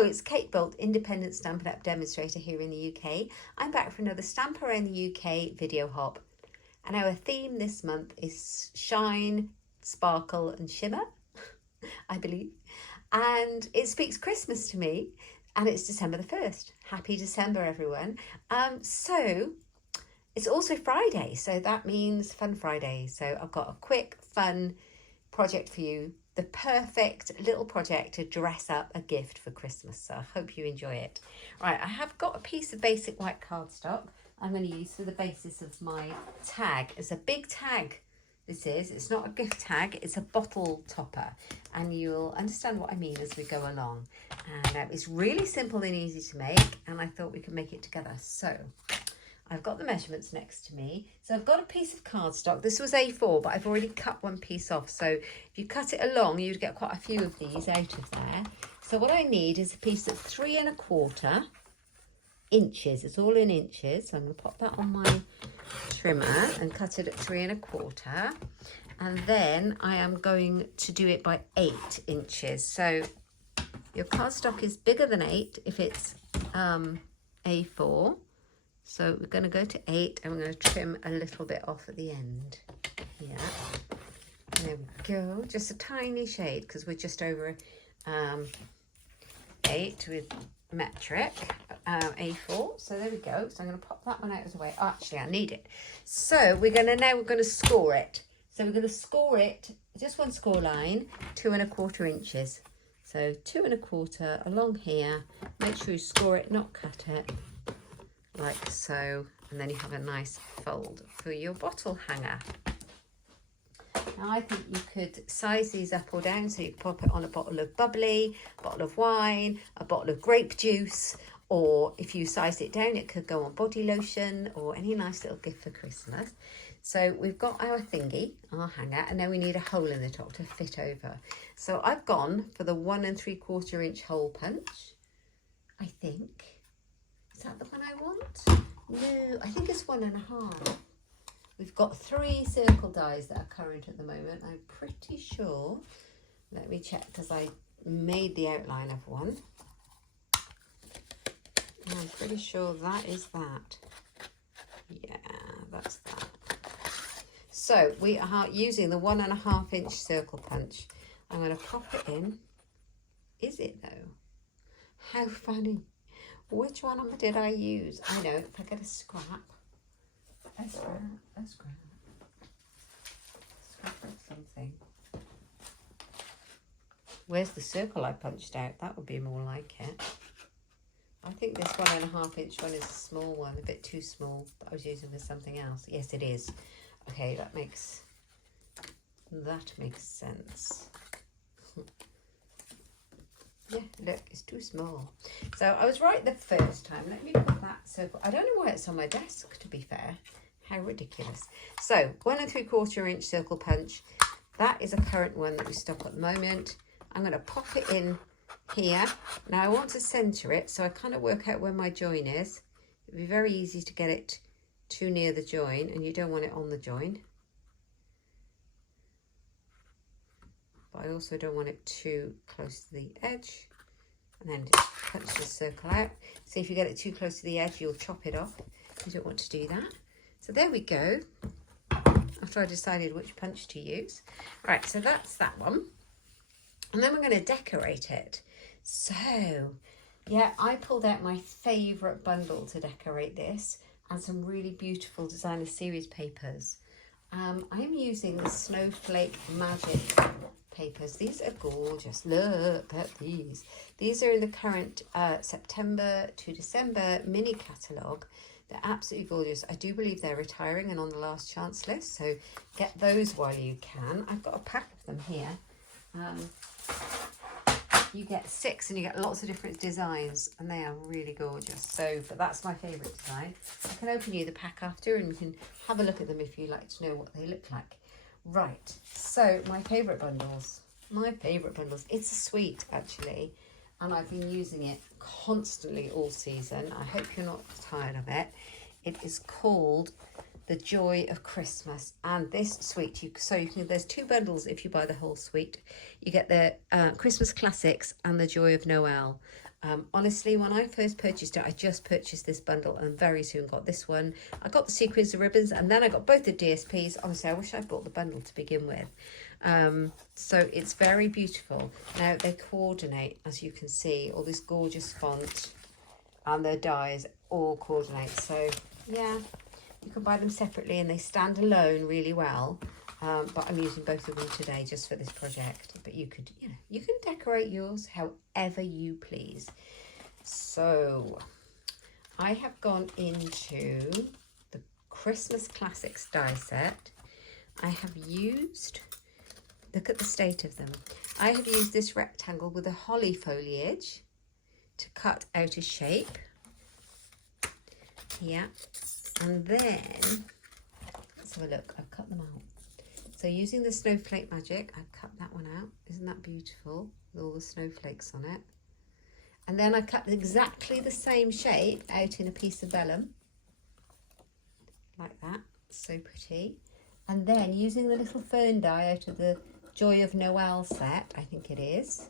Hello, it's Kate Bolt, independent Stampin' Up demonstrator here in the UK. I'm back for another Stamp Around the UK video hop. And our theme this month is shine, sparkle and shimmer, I believe. And it speaks Christmas to me, and it's December the 1st. Happy December, everyone. So it's also Friday, so that means Fun Friday. So I've got a quick, fun project for you. The perfect little project to dress up a gift for Christmas. So I hope you enjoy it. Right, I have got a piece of basic white cardstock I'm going to use for the basis of my tag. It's a big tag, this is. It's not a gift tag, it's a bottle topper. And you'll understand what I mean as we go along. And it's really simple and easy to make, and I thought we could make it together. So I've got the measurements next to me. So I've got a piece of cardstock. This was A4, but I've already cut one piece off. So if you cut it along, you'd get quite a few of these out of there. So what I need is a piece of 3 1/4 inches. It's all in inches. So I'm going to pop that on my trimmer and cut it at 3 1/4. And then I am going to do it by 8 inches. So your cardstock is bigger than 8 if it's A4. So we're going to go to 8 and we're going to trim a little bit off at the end. Yeah. There we go. Just a tiny shade because we're just over 8 with metric A4. So there we go. So I'm going to pop that one out of the way. Oh, actually, I need it. So we're going to score it. So we're going to score it, just one score line, 2 1/4 inches. So 2 1/4 along here. Make sure you score it, not cut it. Like so, and then you have a nice fold for your bottle hanger. Now I think you could size these up or down, so you pop it on a bottle of bubbly, a bottle of wine, a bottle of grape juice, or if you size it down, it could go on body lotion or any nice little gift for Christmas. So we've got our thingy, our hanger, and now we need a hole in the top to fit over. So I've gone for the 1 3/4 inch hole punch, I think. Is that the one I want? No, I think it's 1 1/2. We've got 3 circle dies that are current at the moment. I'm pretty sure. Let me check because I made the outline of one. And I'm pretty sure that is that. Yeah, that's that. So we are using the 1 1/2 inch circle punch. I'm going to pop it in. Is it though? How funny. Which one did I use? I know, if I get a scrap of something. Where's the circle I punched out? That would be more like it. I think this 1 1/2 inch one is a small one, a bit too small, that I was using for something else. Yes, it is. Okay, that makes sense. Yeah, look, it's too small. So I was right the first time. Let me put that circle. I don't know why it's on my desk, to be fair. How ridiculous. So 1 3/4 inch circle punch. That is a current one that we stock at the moment. I'm going to pop it in here. Now I want to center it, so I kind of work out where my join is. It'd be very easy to get it too near the join, and you don't want it on the join. But I also don't want it too close to the edge. And then just punch the circle out. See, if you get it too close to the edge, you'll chop it off. You don't want to do that. So there we go. After I decided which punch to use. Right, so that's that one. And then we're going to decorate it. So, yeah, I pulled out my favourite bundle to decorate this and some really beautiful designer series papers. I'm using the Snowflake Magic papers. These are gorgeous. Look at these. These are in the current September to December mini catalogue. They're absolutely gorgeous. I do believe they're retiring and on the last chance list, so get those while you can. I've got a pack of them here. You get 6 and you get lots of different designs, and they are really gorgeous. So, but that's my favourite design. I can open you the pack after and you can have a look at them if you like to know what they look like. Right, so my favourite bundles. It's a suite actually, and I've been using it constantly all season. I hope you're not tired of it. It is called The Joy of Christmas, and this suite, there's 2 bundles if you buy the whole suite. You get the Christmas Classics and The Joy of Noel, Honestly, when I first purchased it, I just purchased this bundle and very soon got this one. I got the sequins and ribbons, and then I got both the DSPs. Honestly, I wish I bought the bundle to begin with. So it's very beautiful. Now they coordinate, as you can see, all this gorgeous font, and their dies all coordinate. So yeah, you can buy them separately and they stand alone really well. But I'm using both of them today just for this project. But you could, you can decorate yours however you please. So I have gone into the Christmas Classics die set. I have used, look at the state of them. I have used this rectangle with a holly foliage to cut out a shape. Yeah. And then, let's have a look. I've cut them out. So using the Snowflake Magic, I've cut that one out. Isn't that beautiful? With all the snowflakes on it. And then I cut exactly the same shape out in a piece of vellum. Like that. So pretty. And then using the little fern die out of the Joy of Noel set, I think it is.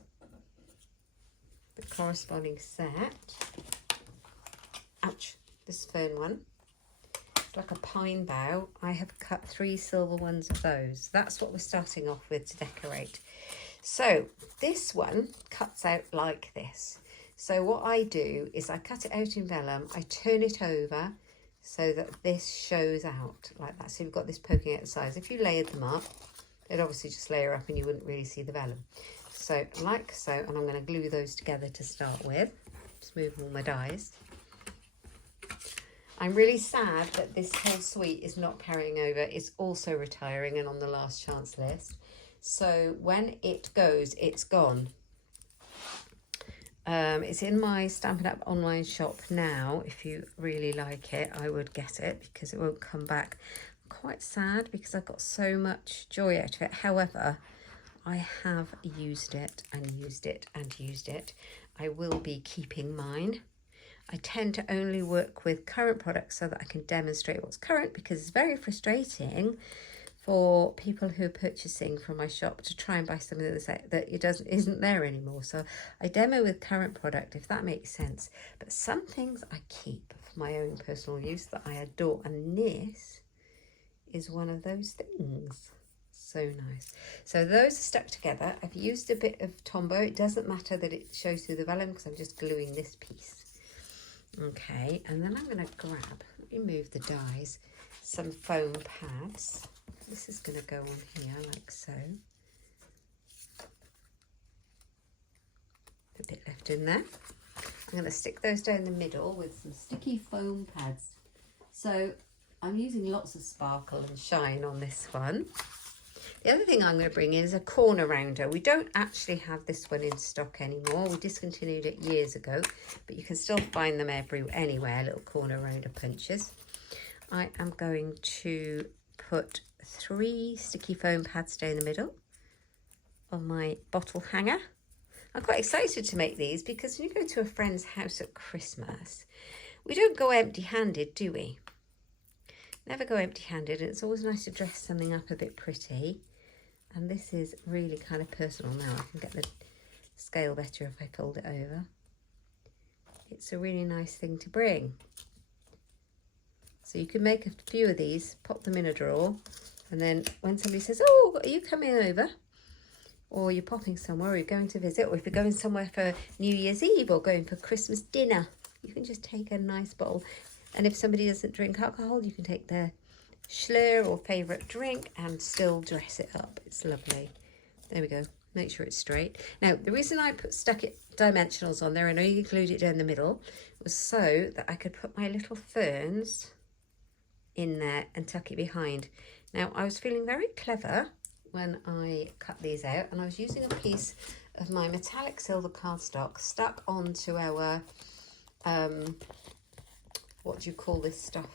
The corresponding set. Ouch. This fern one. Like a pine bough. I have cut 3 silver ones of those. That's what we're starting off with to decorate. So this one cuts out like this. So what I do is I cut it out in vellum, I turn it over so that this shows out like that. So you've got this poking out the sides. If you layered them up, they'd obviously just layer up and you wouldn't really see the vellum. So like so, and I'm going to glue those together to start with. Just move all my dies. I'm really sad that this whole suite is not carrying over. It's also retiring and on the last chance list. So when it goes, it's gone. It's in my Stampin' Up online shop now. If you really like it, I would get it because it won't come back. I'm quite sad because I've got so much joy out of it. However, I have used it and used it and used it. I will be keeping mine. I tend to only work with current products so that I can demonstrate what's current, because it's very frustrating for people who are purchasing from my shop to try and buy something that isn't there anymore. So I demo with current product, if that makes sense. But some things I keep for my own personal use that I adore, and this is one of those things. So nice. So those are stuck together. I've used a bit of Tombow. It doesn't matter that it shows through the vellum because I'm just gluing this piece. Okay, and then I'm going to grab, let me move the dies, some foam pads. This is going to go on here like so. A bit left in there. I'm going to stick those down the middle with some sticky foam pads. So I'm using lots of sparkle and shine on this one. The other thing I'm going to bring in is a corner rounder. We don't actually have this one in stock anymore. We discontinued it years ago, but you can still find them anywhere, little corner rounder punches. I am going to put 3 sticky foam pads down the middle on my bottle hanger. I'm quite excited to make these because when you go to a friend's house at Christmas, we don't go empty-handed, do we? Never go empty-handed, and it's always nice to dress something up a bit pretty. And this is really kind of personal now. I can get the scale better if I fold it over. It's a really nice thing to bring. So you can make a few of these, pop them in a drawer, and then when somebody says, oh, are you coming over? Or you're popping somewhere, or you're going to visit, or if you're going somewhere for New Year's Eve or going for Christmas dinner, you can just take a nice bottle. And if somebody doesn't drink alcohol, you can take their Schlur or favourite drink and still dress it up. It's lovely. There we go. Make sure it's straight. Now, the reason I stuck it dimensionals on there, I know you glued it down the middle, was so that I could put my little ferns in there and tuck it behind. Now, I was feeling very clever when I cut these out, and I was using a piece of my metallic silver cardstock stuck onto our, what do you call this stuff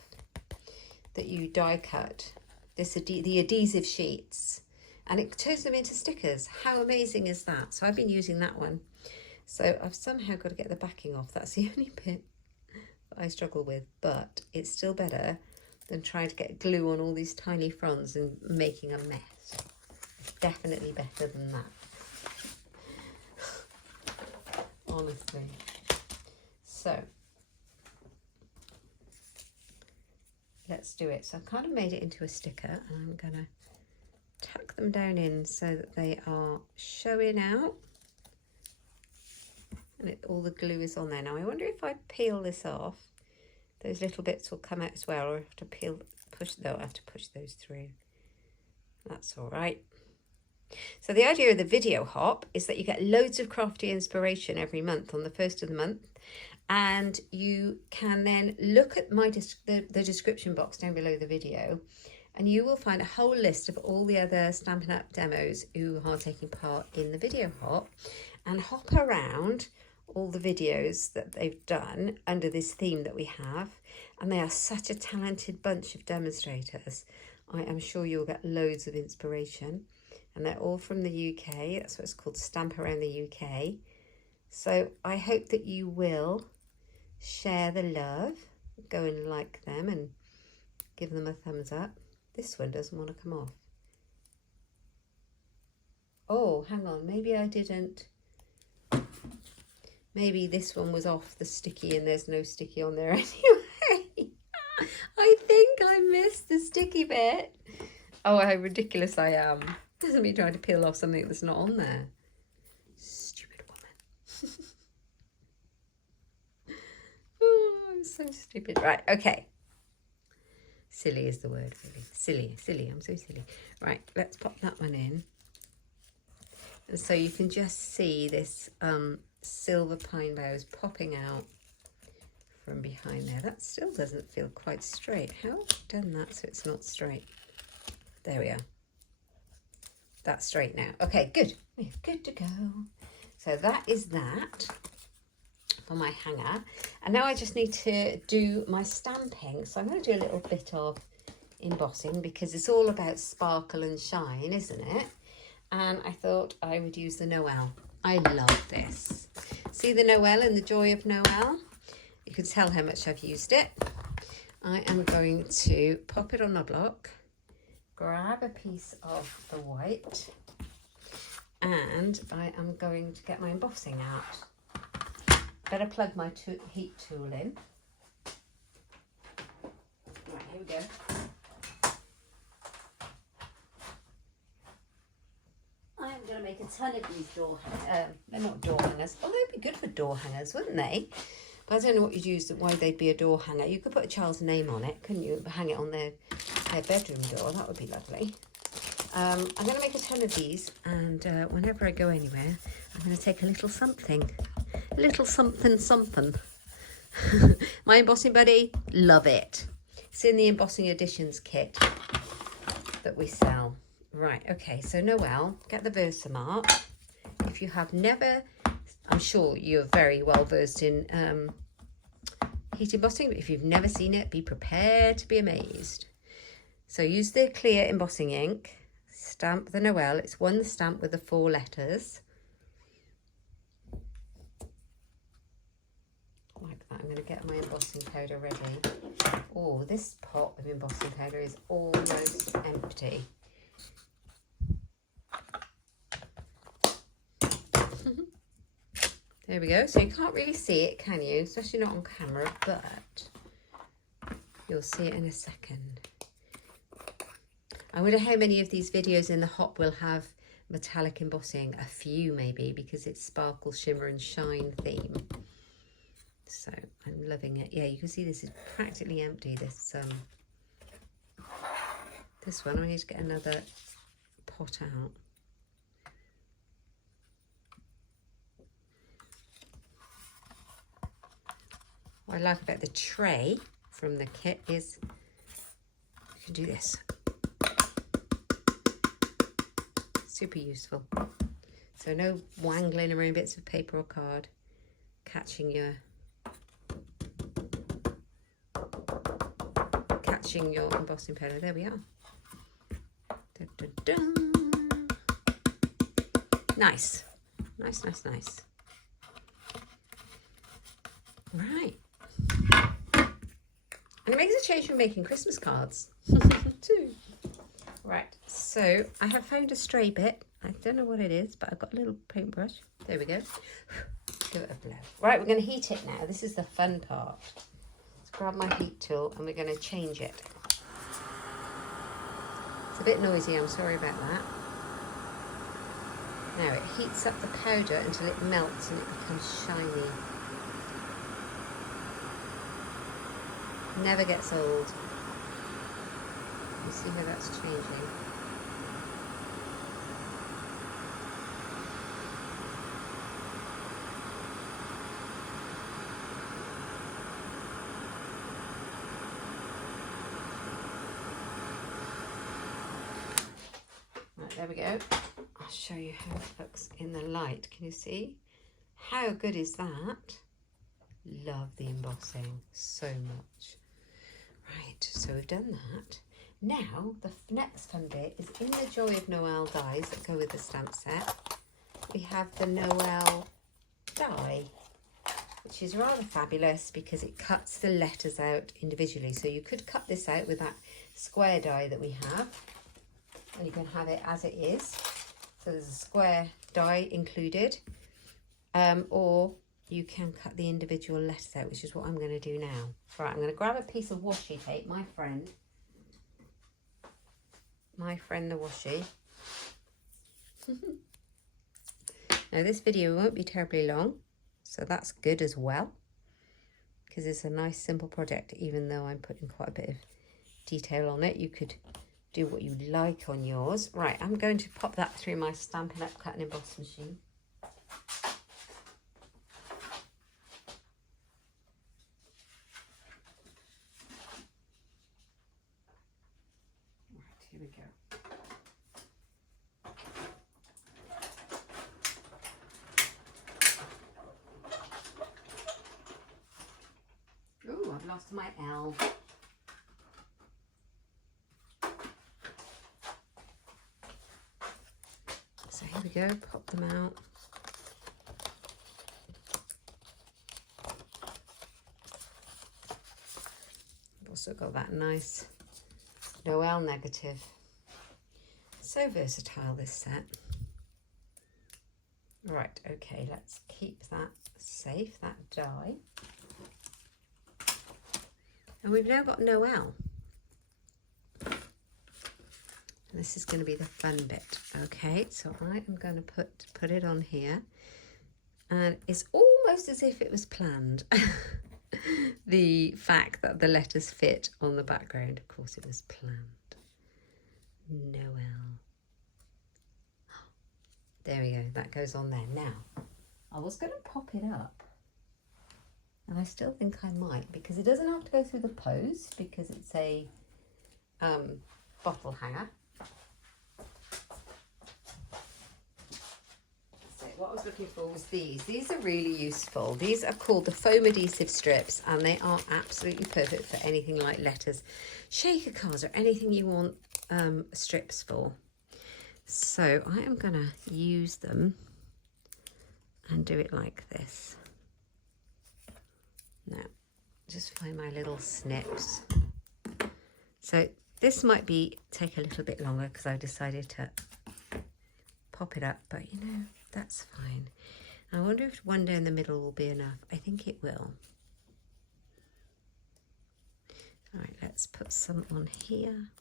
that you die cut, the adhesive sheets, and it turns them into stickers. How amazing is that? So I've been using that one. So I've somehow got to get the backing off. That's the only bit that I struggle with, but it's still better than trying to get glue on all these tiny fronds and making a mess. It's definitely better than that. Honestly. So let's do it. So I've kind of made it into a sticker, and I'm gonna tuck them down in so that they are showing out, and all the glue is on there. Now I wonder if I peel this off, those little bits will come out as well, or I have to I have to push those through. That's all right. So the idea of the video hop is that you get loads of crafty inspiration every month on the first of the month, and you can then look at the description box down below the video, and you will find a whole list of all the other Stampin' Up demos who are taking part in the video hop, and hop around all the videos that they've done under this theme that we have. And they are such a talented bunch of demonstrators. I am sure you'll get loads of inspiration, and they're all from the UK. That's what it's called, Stamp Around the UK. So I hope that you will share the love, go and like them and give them a thumbs up. This one doesn't want to come off. Oh, hang on, maybe I didn't. Maybe this one was off the sticky and there's no sticky on there anyway. I think I missed the sticky bit. Oh, how ridiculous I am. Doesn't me trying to peel off something that's not on there. Stupid woman. Oh, I'm so stupid. Right, okay. Silly is the word, really. Silly, I'm so silly. Right, let's pop that one in. And so you can just see this silver pine boughs popping out from behind there. That still doesn't feel quite straight. How have I done that so it's not straight? There we are. That's straight now. Okay, good. We're good to go. So that is that for my hanger. And now I just need to do my stamping. So I'm going to do a little bit of embossing because it's all about sparkle and shine, isn't it? And I thought I would use the Noel. I love this. See the Noel and the joy of Noel? You can tell how much I've used it. I am going to pop it on my block, grab a piece of the white, and I am going to get my embossing out. Better plug my heat tool in. Right, here we go. I'm going to make a ton of these they're not door hangers. Oh, they'd be good for door hangers, wouldn't they? But I don't know what you'd use, why they'd be a door hanger. You could put a child's name on it, couldn't you? Hang it on their bedroom door. That would be lovely. I'm going to make a ton of these, and whenever I go anywhere, I'm going to take a little something. A little something. My embossing buddy, love it. It's in the Embossing Editions kit that we sell. Right, okay, so Noel, get the Versamark. If you have never, I'm sure you're very well versed in heat embossing, but if you've never seen it, be prepared to be amazed. So use the clear embossing ink, stamp the Noel. It's one stamp with the 4 letters. Like that. I'm going to get my embossing powder ready. Oh, this pot of embossing powder is almost empty. There we go. So you can't really see it, can you? Especially not on camera, but you'll see it in a second. I wonder how many of these videos in the hop will have metallic embossing. A few maybe, because it's sparkle, shimmer and shine theme. So I'm loving it. Yeah, you can see this is practically empty, this one. I need to get another pot out. What I like about the tray from the kit is you can do this. Super useful. So no wangling around bits of paper or card, catching your embossing powder. There we are. Da, da, da. Nice. Nice. Right. And it makes a change from making Christmas cards too. Right, so I have found a stray bit I don't know what it is, but I've got a little paintbrush. There we go. Give it a blow. Right, we're going to heat it now. This is the fun part. Let's grab my heat tool and we're going to change it. It's a bit noisy, I'm sorry about that. Now it heats up the powder until it melts and it becomes shiny. Never gets old. You see how that's changing. Right, there we go. I'll show you how it looks in the light. Can you see? How good is that? Love the embossing so much. Right, so we've done that. Now, the next fun bit is in the Joy of Noel dies that go with the stamp set. We have the Noel die, which is rather fabulous because it cuts the letters out individually. So you could cut this out with that square die that we have, and you can have it as it is. So there's a square die included, or you can cut the individual letters out, which is what I'm going to do now. Right, I'm going to grab a piece of washi tape, my friend the washi. Now this video won't be terribly long, so that's good as well, because it's a nice simple project. Even though I'm putting quite a bit of detail on it, you could do what you like on yours. Right, I'm going to pop that through my Stampin' Up cut and emboss machine. Right, here we go. Oh, I've lost my L. So here we go, pop them out. I've also got that nice Noel negative. So versatile, this set. Right, okay, let's keep that safe, that die. And we've now got Noel. And this is going to be the fun bit. Okay, so I am going to put it on here. And it's almost as if it was planned. The fact that the letters fit on the background. Of course it was planned. Noel. There we go, that goes on there. Now, I was going to pop it up. And I still think I might, because it doesn't have to go through the post, because it's a bottle hanger. So what I was looking for was these. These are really useful. These are called the foam adhesive strips, and they are absolutely perfect for anything like letters, shaker cards, or anything you want strips for. So I am going to use them and do it like this. Now, just find my little snips. So this might take a little bit longer because I decided to pop it up, but you know, that's fine. I wonder if one down the middle will be enough. I think it will. All right, let's put some on here.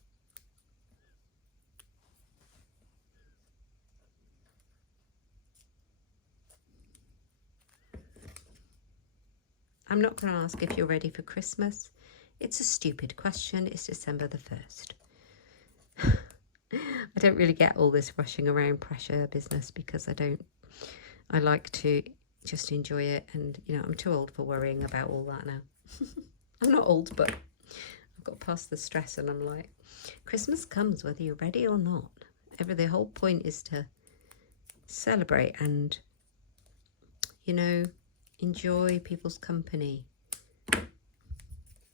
I'm not going to ask if you're ready for Christmas. It's a stupid question. It's December the 1st. I don't really get all this rushing around pressure business because I like to just enjoy it. And, you know, I'm too old for worrying about all that now. I'm not old, but I've got past the stress and I'm like, Christmas comes whether you're ready or not. The whole point is to celebrate and, you know, enjoy people's company.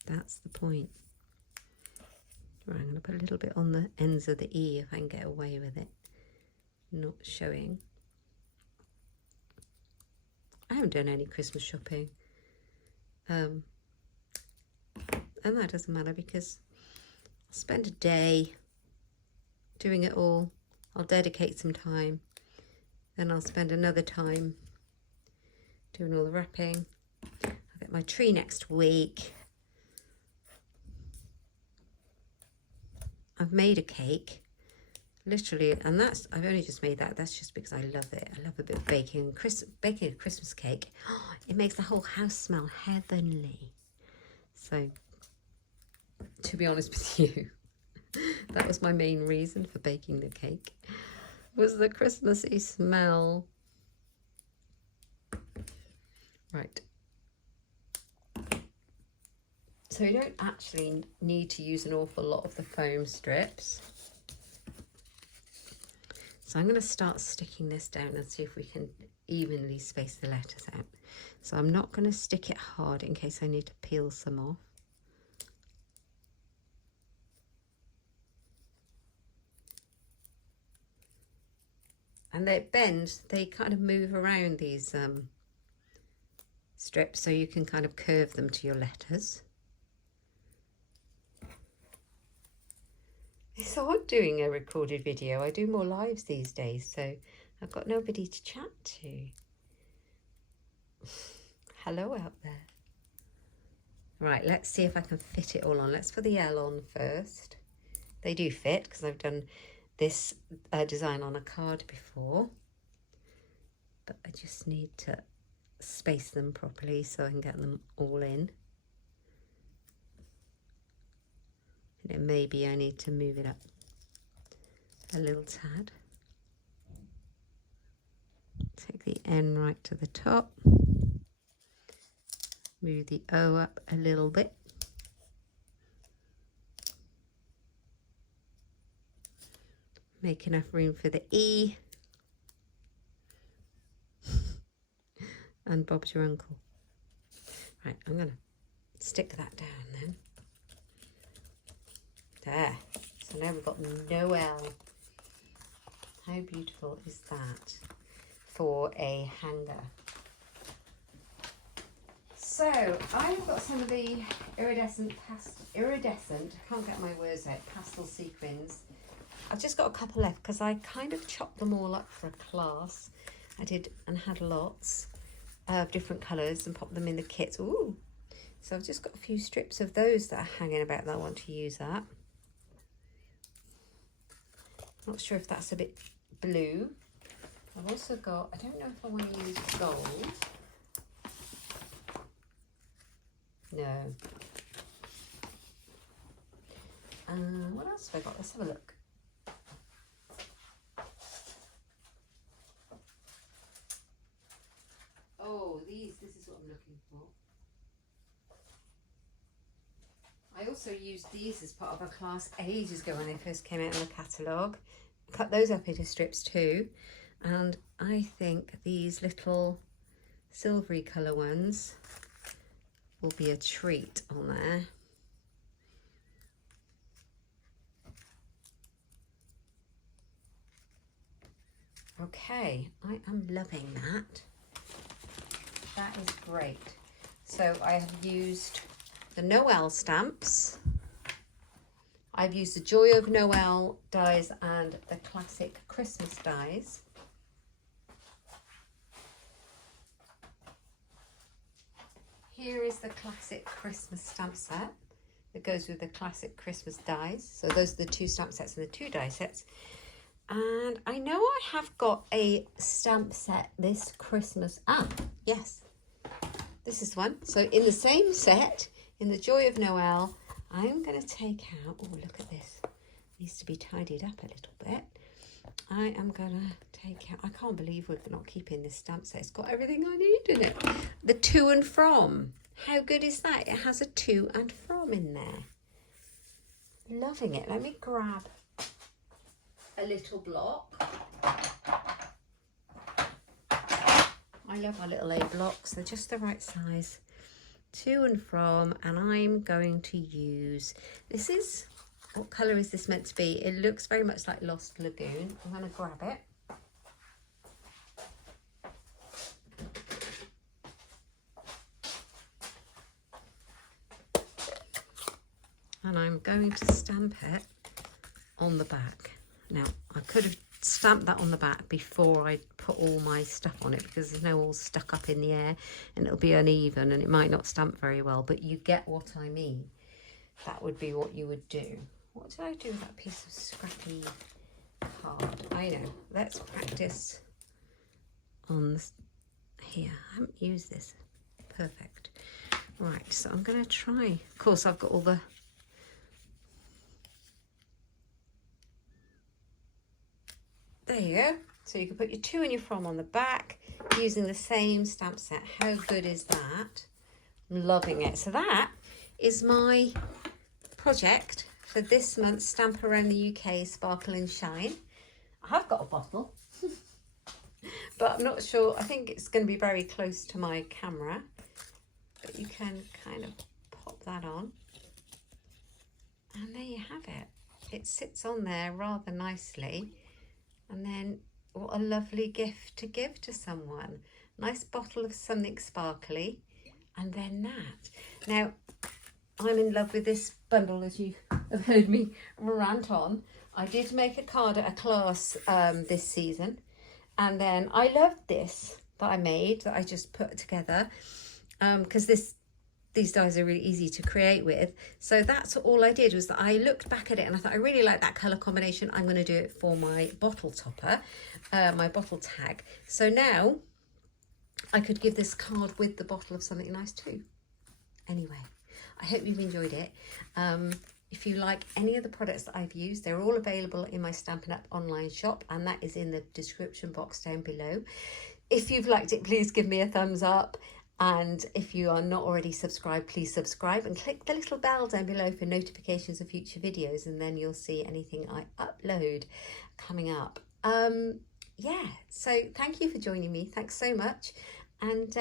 That's the point. Right, I'm going to put a little bit on the ends of the E if I can get away with it not showing. I haven't done any Christmas shopping. And that doesn't matter because I'll spend a day doing it all I'll dedicate some time. Then I'll spend another time doing all the wrapping. I'll get my tree next week. I've made a cake, literally, and I've only just made that. That's just because I love it. I love a bit of baking. Baking a Christmas cake, it makes the whole house smell heavenly. So, to be honest with you, that was my main reason for baking the cake, was the Christmassy smell. Right. So you don't actually need to use an awful lot of the foam strips. So I'm going to start sticking this down and see if we can evenly space the letters out. So I'm not going to stick it hard in case I need to peel some off. And they bend, they kind of move around these strips, so you can kind of curve them to your letters. It's odd doing a recorded video. I do more lives these days, so I've got nobody to chat to. Hello out there. Right, let's see if I can fit it all on. Let's put the L on first. They do fit because I've done this design on a card before, but I just need to space them properly so I can get them all in. And then maybe I need to move it up a little tad. Take the N right to the top, move the O up a little bit. Make enough room for the E. And Bob's your uncle. Right, I'm going to stick that down then. There. So now we've got Noel. How beautiful is that for a hanger? So I've got some of the iridescent, I can't get my words out, pastel sequins. I've just got a couple left because I kind of chopped them all up for a class. I did and had lots of different colours and popped them in the kits. Ooh! So I've just got a few strips of those that are hanging about that I want to use up. Not sure if that's a bit blue. I've also got, I don't know if I want to use gold. No. What else have I got? Let's have a look. Oh, this is what I'm looking for. I also used these as part of a class ages ago when they first came out in the catalogue. Cut those up into strips too. And I think these little silvery colour ones will be a treat on there. Okay, I am loving that. That is great. So I have used the Noel stamps. I've used the Joy of Noel dies and the classic Christmas dies. Here is the classic Christmas stamp set that goes with the classic Christmas dies. So those are the two stamp sets and the two die sets. And I know I have got a stamp set this Christmas. Ah, yes. This is one. So in the same set, in the Joy of Noel, I'm going to take out, oh, look at this. Needs to be tidied up a little bit. I am going to take out, I can't believe we're not keeping this stamp set. It's got everything I need in it. The to and from. How good is that? It has a to and from in there. Loving it. Let me grab a little block. I love my little A blocks. They're just the right size. To and from, and I'm going to use, this is, what colour is this meant to be? It looks very much like Lost Lagoon. I'm going to grab it. And I'm going to stamp it on the back. Now, I could have stamp that on the back before I put all my stuff on it, because there's no all stuck up in the air and it'll be uneven and it might not stamp very well, but you get what I mean. That would be what you would do. What did I do with that piece of scrappy card? I know. Let's practice on this here. I haven't used this. Perfect. Right, so I'm going to try. Of course, I've got all the... There you go. So you can put your to and your from on the back using the same stamp set. How good is that? I'm loving it. So that is my project for this month's Stamp Around the UK Sparkle and Shine. I have got a bottle, but I'm not sure. I think it's going to be very close to my camera, but you can kind of pop that on. And there you have it. It sits on there rather nicely. And then what a lovely gift to give to someone. Nice bottle of something sparkly. And then that. Now, I'm in love with this bundle, as you have heard me rant on. I did make a card at a class this season. And then I loved this that I made, that I just put together. Because these dies are really easy to create with. So that's all I did, was that I looked back at it and I thought, I really like that colour combination. I'm going to do it for my bottle topper, my bottle tag. So now I could give this card with the bottle of something nice too. Anyway, I hope you've enjoyed it. If you like any of the products that I've used, they're all available in my Stampin' Up online shop, and that is in the description box down below. If you've liked it, please give me a thumbs up. And if you are not already subscribed, please subscribe and click the little bell down below for notifications of future videos, and then you'll see anything I upload coming up. Yeah, so thank you for joining me. Thanks so much. And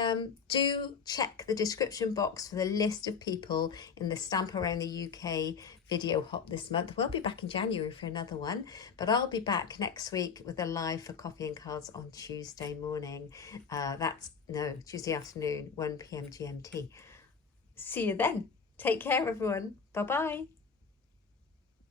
do check the description box for the list of people in the Stamp Around the UK video hop this month. We'll be back in January for another one, but I'll be back next week with a live for coffee and cards on Tuesday morning. Tuesday afternoon, 1 p.m. GMT. See you then. Take care, everyone. Bye-bye.